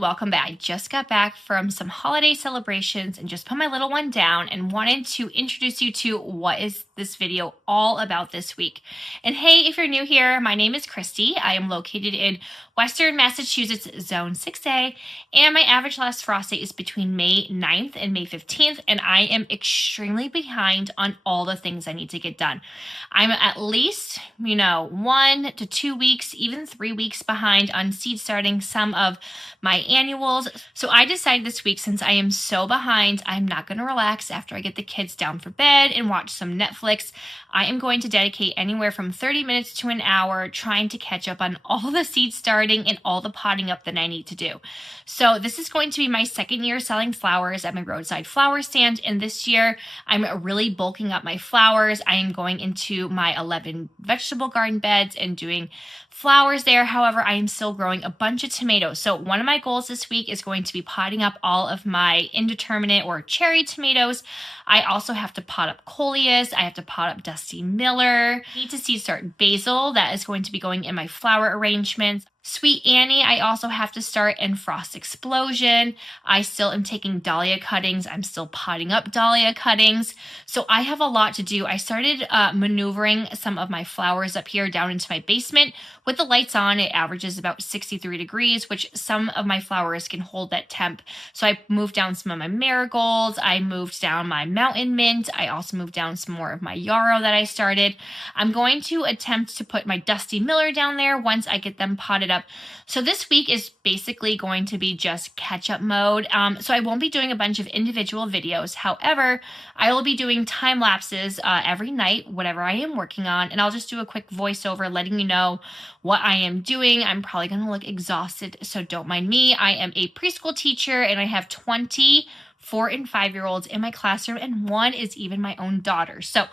welcome back. I just got back from some holiday celebrations and just put my little one down and wanted to introduce you to what is this video all about this week. And hey, if you're new here, my name is Christy. I am located in Western Massachusetts, Zone 6A, and my average last frost date is between May 9th and May 15th, and I am extremely behind on all the things I need to get done. I'm at least, 1 to 2 weeks, even 3 weeks behind on seed starting some of my annuals. So I decided this week, since I am so behind, I'm not going to relax after I get the kids down for bed and watch some Netflix. I am going to dedicate anywhere from 30 minutes to an hour trying to catch up on all the seed starting and all the potting up that I need to do. So this is going to be my second year selling flowers at my roadside flower stand, and this year I'm really bulking up my flowers. I am going into my 11 vegetable garden beds and doing flowers there. However, I am still growing a bunch of tomatoes. So one of my goals this week is going to be potting up all of my indeterminate or cherry tomatoes. I also have to pot up coleus. I have to pot up Dusty Miller. I need to seed start basil. That is going to be going in my flower arrangements. Sweet Annie, I also have to start, and Frost Explosion. I still am taking Dahlia cuttings. I'm still potting up Dahlia cuttings. So I have a lot to do. I started maneuvering some of my flowers up here down into my basement. With the lights on, it averages about 63 degrees, which some of my flowers can hold that temp. So I moved down some of my marigolds. I moved down my mountain mint. I also moved down some more of my yarrow that I started. I'm going to attempt to put my Dusty Miller down there once I get them potted up. So this week is basically going to be just catch-up mode. So I won't be doing a bunch of individual videos. However, I will be doing time lapses every night, whatever I am working on, and I'll just do a quick voiceover letting you know what I am doing. I'm probably going to look exhausted, so don't mind me. I am a preschool teacher, and I have 20 4 and 5-year-olds in my classroom, and one is even my own daughter. So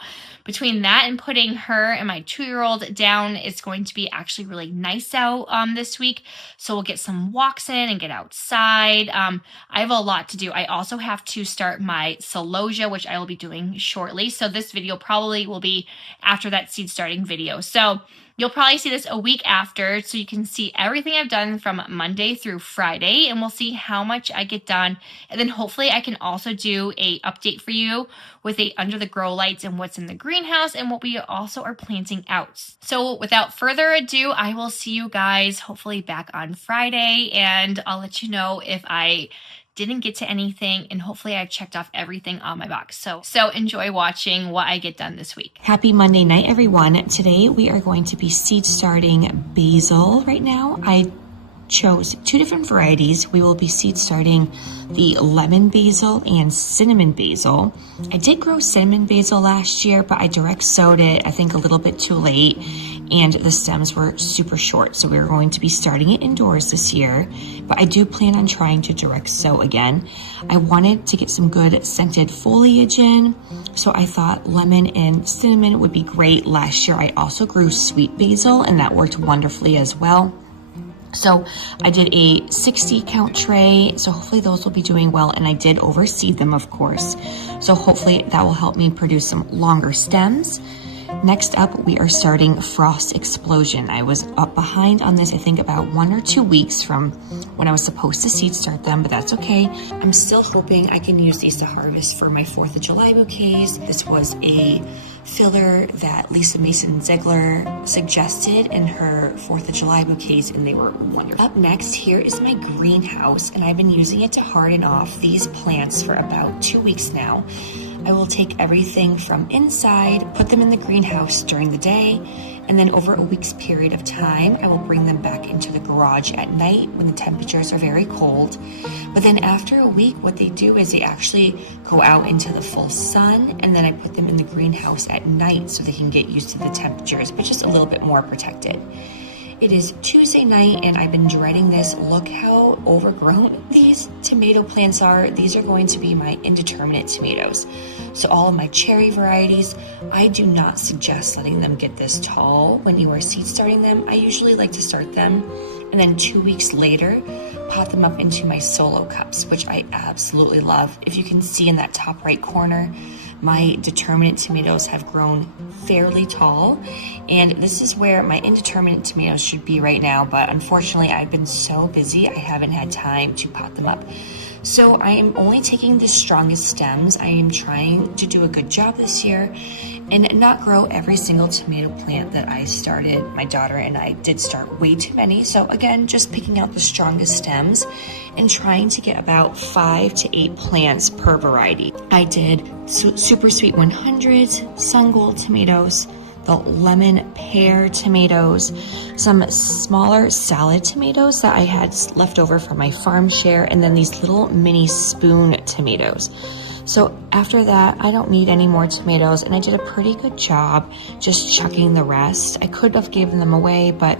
between that and putting her and my 2-year-old down, it's going to be actually really nice out this week. So we'll get some walks in and get outside. I have a lot to do. I also have to start my celosia, which I will be doing shortly. So this video probably will be after that seed starting video. So you'll probably see this a week after, so you can see everything I've done from Monday through Friday, and we'll see how much I get done. And then hopefully I can also do a update for you with a under the grow lights and what's in the greenhouse and what we also are planting out. So without further ado, I will see you guys hopefully back on Friday, and I'll let you know if I didn't get to anything, and hopefully I've checked off everything on my box. So enjoy watching what I get done this week. Happy Monday night, everyone. Today we are going to be seed starting basil right now. I chose 2 different varieties. We will be seed starting the lemon basil and cinnamon basil. I did grow cinnamon basil last year, but I direct sowed it, I think a little bit too late, and the stems were super short. So we're going to be starting it indoors this year, but I do plan on trying to direct sow again. I wanted to get some good scented foliage in, so I thought lemon and cinnamon would be great. Last year I also grew sweet basil, and that worked wonderfully as well. So I did a 60 count tray, so hopefully those will be doing well, and I did overseed them, of course. So hopefully that will help me produce some longer stems. Next up, we are starting Frost Explosion. I was up behind on this, I think about 1 or 2 weeks from when I was supposed to seed start them, but that's okay. I'm still hoping I can use these to harvest for my 4th of July bouquets. This was a filler that Lisa Mason Ziegler suggested in her 4th of July bouquets, and they were wonderful. Up next, here is my greenhouse, and I've been using it to harden off these plants for about 2 weeks now. I will take everything from inside, put them in the greenhouse during the day, and then over a week's period of time, I will bring them back into the garage at night when the temperatures are very cold. But then after a week, what they do is they actually go out into the full sun, and then I put them in the greenhouse at night so they can get used to the temperatures, but just a little bit more protected. It is Tuesday night, and I've been dreading this. Look how overgrown these tomato plants are. These are going to be my indeterminate tomatoes. So all of my cherry varieties, I do not suggest letting them get this tall when you are seed starting them. I usually like to start them, and then 2 weeks later, pot them up into my solo cups, which I absolutely love. If you can see in that top right corner, my determinate tomatoes have grown fairly tall, and this is where my indeterminate tomatoes should be right now, but unfortunately I've been so busy I haven't had time to pot them up. So I am only taking the strongest stems. I am trying to do a good job this year and not grow every single tomato plant that I started. My daughter and I did start way too many. So again, just picking out the strongest stems and trying to get about 5 to 8 plants per variety. I did super sweet 100s, sun gold tomatoes, the lemon pear tomatoes, some smaller salad tomatoes that I had left over from my farm share, and then these little mini spoon tomatoes. So after that, I don't need any more tomatoes, and I did a pretty good job just chucking the rest. I could have given them away, but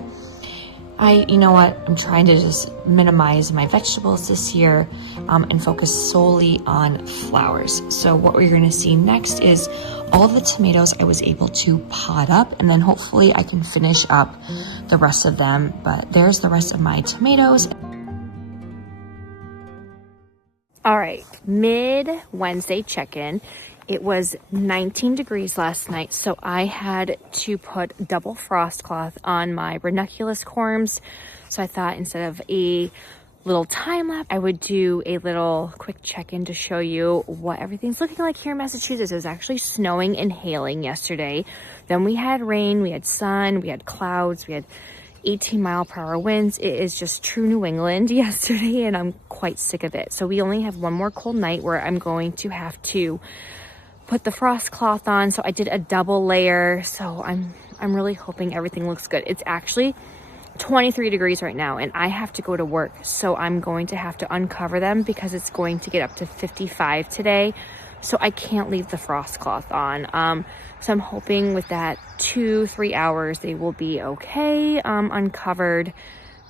you know what, I'm trying to just minimize my vegetables this year and focus solely on flowers. So what we're gonna see next is all of the tomatoes I was able to pot up, and then hopefully I can finish up the rest of them. But there's the rest of my tomatoes. All right, mid-Wednesday check-in. It was 19 degrees last night, so I had to put double frost cloth on my ranunculus corms. So I thought instead of a little time lapse, I would do a little quick check-in to show you what everything's looking like here in Massachusetts. It was actually snowing and hailing yesterday. Then we had rain, we had sun, we had clouds, we had 18-mile-per-hour winds. It is just true New England yesterday, and I'm quite sick of it. So we only have one more cold night where I'm going to have to put the frost cloth on. So I did a double layer. So I'm really hoping everything looks good. It's actually 23 degrees right now, and I have to go to work. So I'm going to have to uncover them because it's going to get up to 55 today. So I can't leave the frost cloth on. So I'm hoping with that 2-3 hours, they will be okay, uncovered.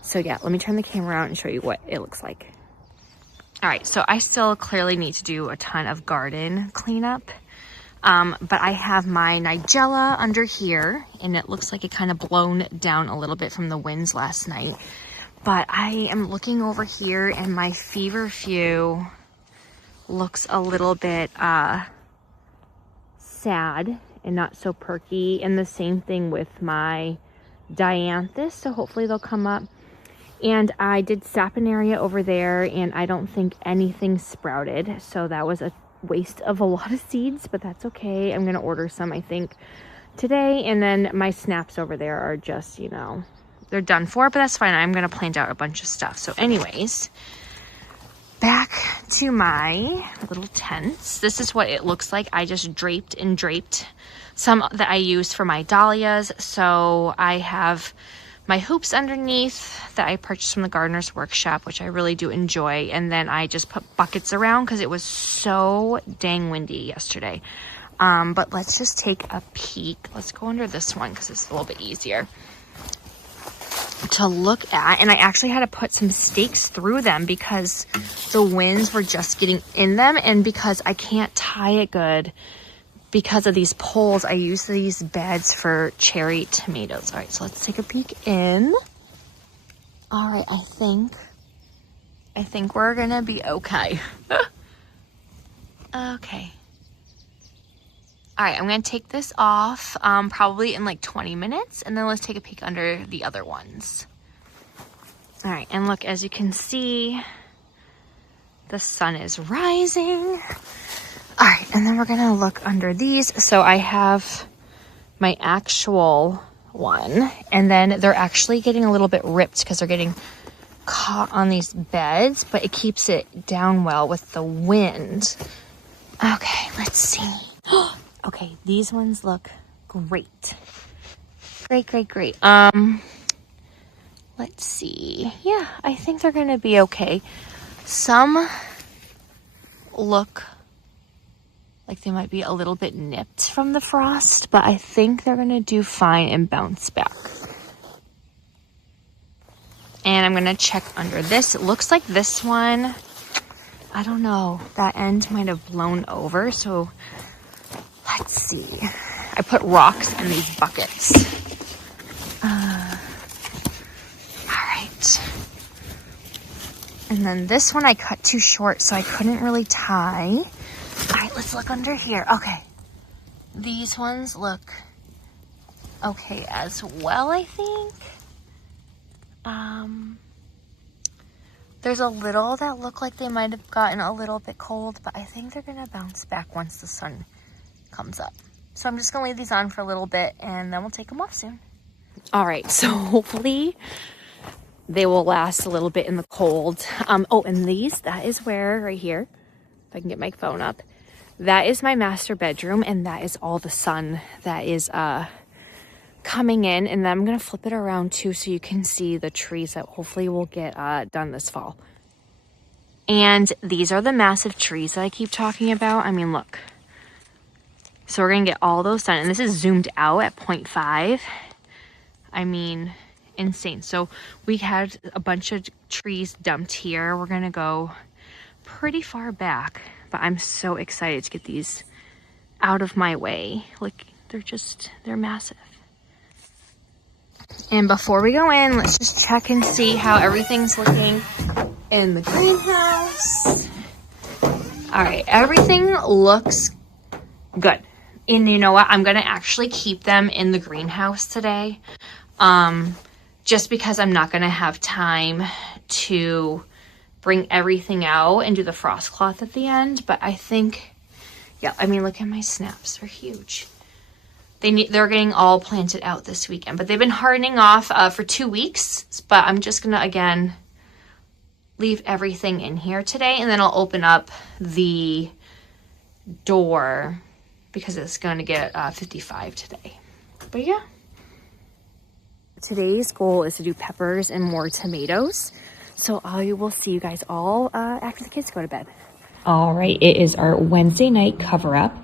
So yeah, let me turn the camera around and show you what it looks like. All right, so I still clearly need to do a ton of garden cleanup. But I have my Nigella under here, and it looks like it kind of blown down a little bit from the winds last night. But I am looking over here, and my feverfew looks a little bit sad and not so perky, and the same thing with my dianthus, so hopefully they'll come up. And I did saponaria over there, and I don't think anything sprouted, so that was a waste of a lot of seeds, but that's okay. I'm gonna order some, I think, today. And then my snaps over there are just, you know, they're done for, but that's fine. I'm gonna plant out a bunch of stuff. So anyways, back to my little tents. This is what it looks like. I just draped and draped some that I use for my dahlias. So I have my hoops underneath that I purchased from the Gardener's Workshop, which I really do enjoy. And then I just put buckets around because it was so dang windy yesterday. But let's just take a peek. Let's go under this one because it's a little bit easier to look at. And I actually had to put some stakes through them because the winds were just getting in them, and because I can't tie it good because of these poles. I use these beds for cherry tomatoes. All right, so let's take a peek in. All right, I think we're gonna be okay. Okay. All right, I'm gonna take this off probably in like 20 minutes, and then let's take a peek under the other ones. All right, and look, as you can see, the sun is rising. All right, and then we're gonna look under these. So I have my actual one, and then they're actually getting a little bit ripped because they're getting caught on these beds, but it keeps it down well with the wind. Okay, let's see. Okay, these ones look great. Great. Let's see. Yeah, I think they're gonna be okay. Some look like they might be a little bit nipped from the frost, but I think they're gonna do fine and bounce back. And I'm gonna check under this. It looks like this one, I don't know, that end might have blown over, so let's see. I put rocks in these buckets. All right. And then this one I cut too short, so I couldn't really tie. All right, let's look under here. Okay. These ones look okay as well, I think. There's a little that look like they might have gotten a little bit cold, but I think they're gonna bounce back once the sun comes up. So I'm just gonna leave these on for a little bit and then we'll take them off soon. All right, so hopefully they will last a little bit in the cold. Oh, and that is where, right here, if I can get my phone up, that is my master bedroom, and that is all the sun that is coming in. And then I'm gonna flip it around too so you can see the trees that hopefully will get done this fall. And these are the massive trees that I keep talking about. I mean, look. So we're gonna get all those done, and this is zoomed out at 0.5. I mean, insane. So we had a bunch of trees dumped here. We're gonna go pretty far back, but I'm so excited to get these out of my way. Like, they're massive. And before we go in, let's just check and see how everything's looking in the greenhouse. All right, everything looks good. And you know what? I'm gonna actually keep them in the greenhouse today. Just because I'm not gonna have time to bring everything out and do the frost cloth at the end. But I think, yeah, I mean, look at my snaps, they're huge. They're getting all planted out this weekend, but they've been hardening off for 2 weeks. But I'm just gonna, again, leave everything in here today, and then I'll open up the door because it's gonna get 55 today. But yeah. Today's goal is to do peppers and more tomatoes. So I will see you guys all after the kids go to bed. All right, it is our Wednesday night cover up.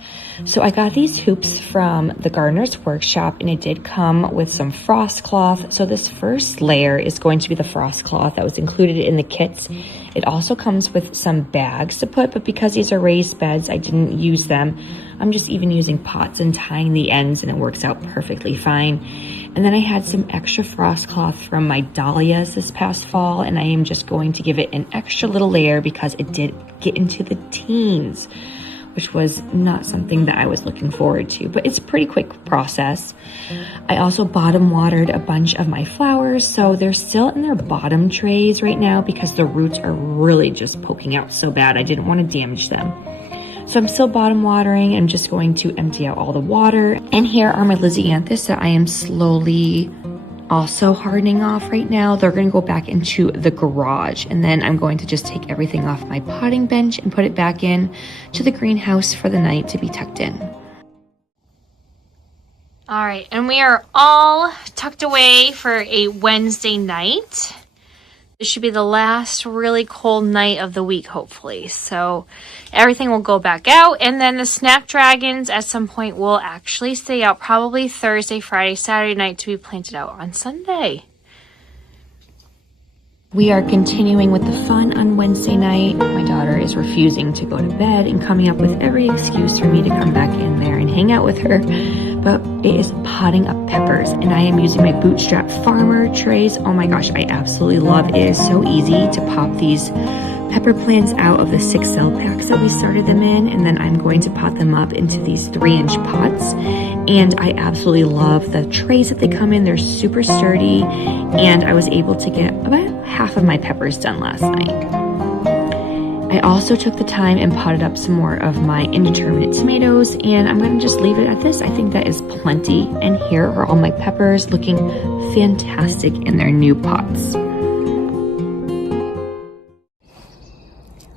So I got these hoops from the Gardener's Workshop, and it did come with some frost cloth. So this first layer is going to be the frost cloth that was included in the kits. It also comes with some bags to put, but because these are raised beds, I didn't use them. I'm just even using pots and tying the ends, and it works out perfectly fine. And then I had some extra frost cloth from my dahlias this past fall, and I am just going to give it an extra little layer because it did get into the teens, which was not something that I was looking forward to, but it's a pretty quick process. I also bottom watered a bunch of my flowers, so they're still in their bottom trays right now because the roots are really just poking out so bad. I didn't want to damage them. So I'm still bottom watering. I'm just going to empty out all the water. And here are my Lysianthus that I am slowly also hardening off right now. They're going to go back into the garage, and then I'm going to just take everything off my potting bench and put it back in to the greenhouse for the night to be tucked in. All right, and we are all tucked away for a Wednesday night. This should be the last really cold night of the week, hopefully. So everything will go back out, and then the snapdragons at some point will actually stay out probably Thursday, Friday, Saturday night to be planted out on Sunday. We are continuing with the fun on Wednesday night. My daughter is refusing to go to bed and coming up with every excuse for me to come back in there and hang out with her. But it is potting up peppers, and I am using my Bootstrap Farmer trays. Oh my gosh, I absolutely love it. It is so easy to pop these pepper plants out of the 6 cell packs that we started them in, and then I'm going to pot them up into these 3-inch pots. And I absolutely love the trays that they come in. They're super sturdy, and I was able to get about half of my peppers done last night. I also took the time and potted up some more of my indeterminate tomatoes, and I'm going to just leave it at this. I think that is plenty. And here are all my peppers looking fantastic in their new pots.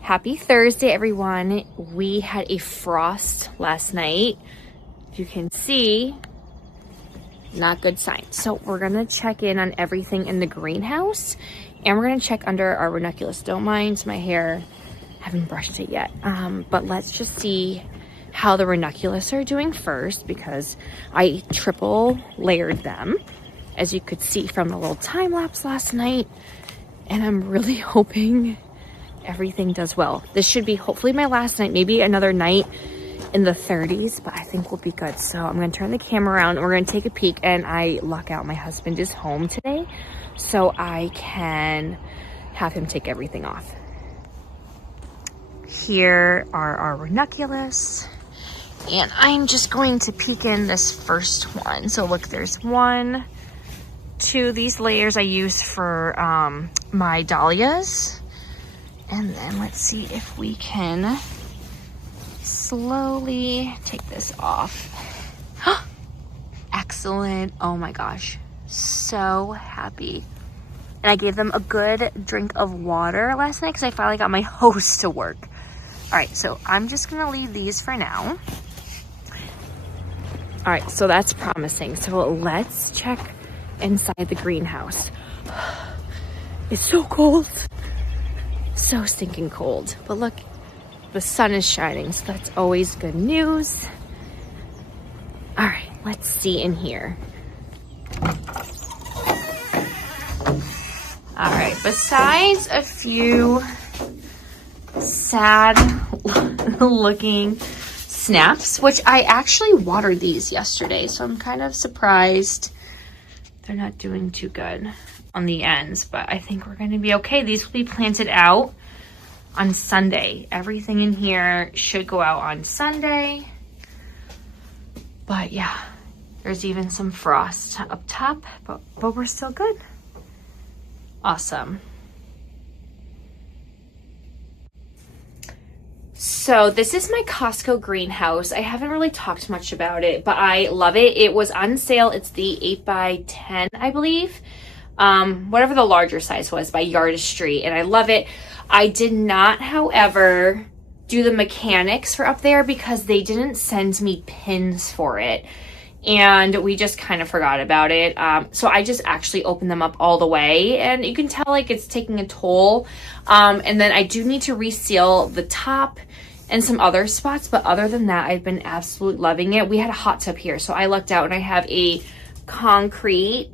Happy Thursday, everyone. We had a frost last night. If you can see, not good sign. So we're going to check in on everything in the greenhouse, and we're going to check under our ranunculus. Don't mind my hair. Haven't brushed it yet, but let's just see how the ranunculus are doing first, because I triple layered them, as you could see from the little time lapse last night, and I'm really hoping everything does well. This should be hopefully my last night, maybe another night in the 30s, but I think we'll be good. So I'm going to turn the camera around and we're going to take a peek, and I luck out my husband is home today, so I can have him take everything off. Here are our ranunculus. And I'm just going to peek in this first one. So look, there's 1, 2, these layers I use for my dahlias. And then let's see if we can slowly take this off. Excellent. Oh my gosh. So happy. And I gave them a good drink of water last night because I finally got my hose to work. All right, so I'm just gonna leave these for now. All right, so that's promising. So let's check inside the greenhouse. It's so cold. So stinking cold. But look, the sun is shining, so that's always good news. All right, let's see in here. All right, besides a few sad looking snaps, which I actually watered these yesterday, so I'm kind of surprised they're not doing too good on the ends, but I think we're going to be okay. These will be planted out on Sunday. Everything in here should go out on Sunday. But yeah, there's even some frost up top, but we're still good. Awesome. So this is my Costco greenhouse. I haven't really talked much about it, but I love it. It was on sale. It's the 8x10, I believe. Whatever the larger size was by Yardistry, and I love it. I did not, however, do the mechanics for up there because they didn't send me pins for it. And we just kind of forgot about it. So I just actually opened them up all the way, and you can tell like it's taking a toll. And then I do need to reseal the top and some other spots, but other than that, I've been absolutely loving it. We had a hot tub here, so I lucked out and I have a concrete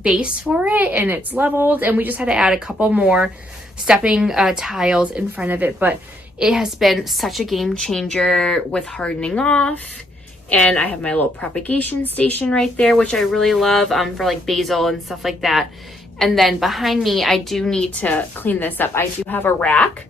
base for it, and it's leveled, and we just had to add a couple more stepping tiles in front of it, but it has been such a game changer with hardening off. And I have my little propagation station right there, which I really love for like basil and stuff like that. And then behind me, I do need to clean this up. I do have a rack,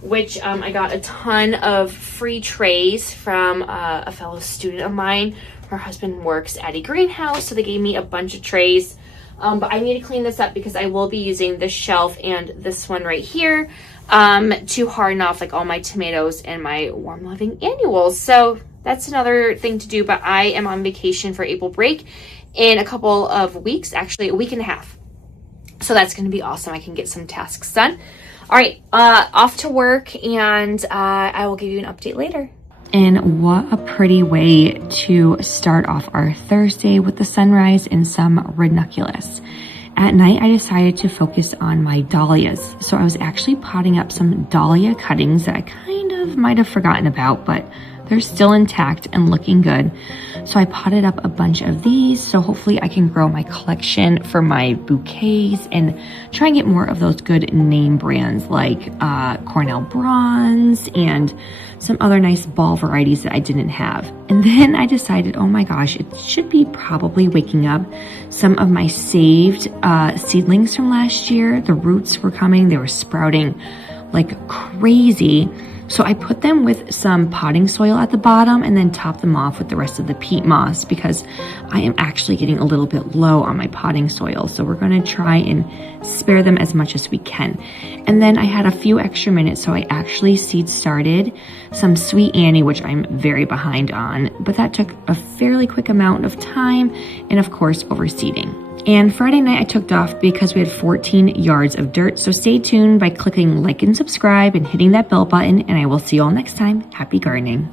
which I got a ton of free trays from a fellow student of mine. Her husband works at a greenhouse, so they gave me a bunch of trays. But I need to clean this up because I will be using this shelf and this one right here to harden off like all my tomatoes and my warm loving annuals. So that's another thing to do, but I am on vacation for April break in a couple of weeks, actually a week and a half. So that's going to be awesome. I can get some tasks done. All right, off to work, and I will give you an update later. And what a pretty way to start off our Thursday with the sunrise and some ranunculus. At night, I decided to focus on my dahlias. So I was actually potting up some dahlia cuttings that I kind of might have forgotten about, but they're still intact and looking good. So I potted up a bunch of these, so hopefully I can grow my collection for my bouquets and try and get more of those good name brands like Cornell Bronze and some other nice ball varieties that I didn't have. And then I decided, oh my gosh, it should be probably waking up some of my saved seedlings from last year. The roots were coming, they were sprouting like crazy. So I put them with some potting soil at the bottom and then topped them off with the rest of the peat moss because I am actually getting a little bit low on my potting soil. So we're going to try and spare them as much as we can. And then I had a few extra minutes, so I actually seed started some Sweet Annie, which I'm very behind on, but that took a fairly quick amount of time and of course overseeding. And Friday night I took off because we had 14 yards of dirt. So stay tuned by clicking like and subscribe and hitting that bell button, and I will see you all next time. Happy gardening.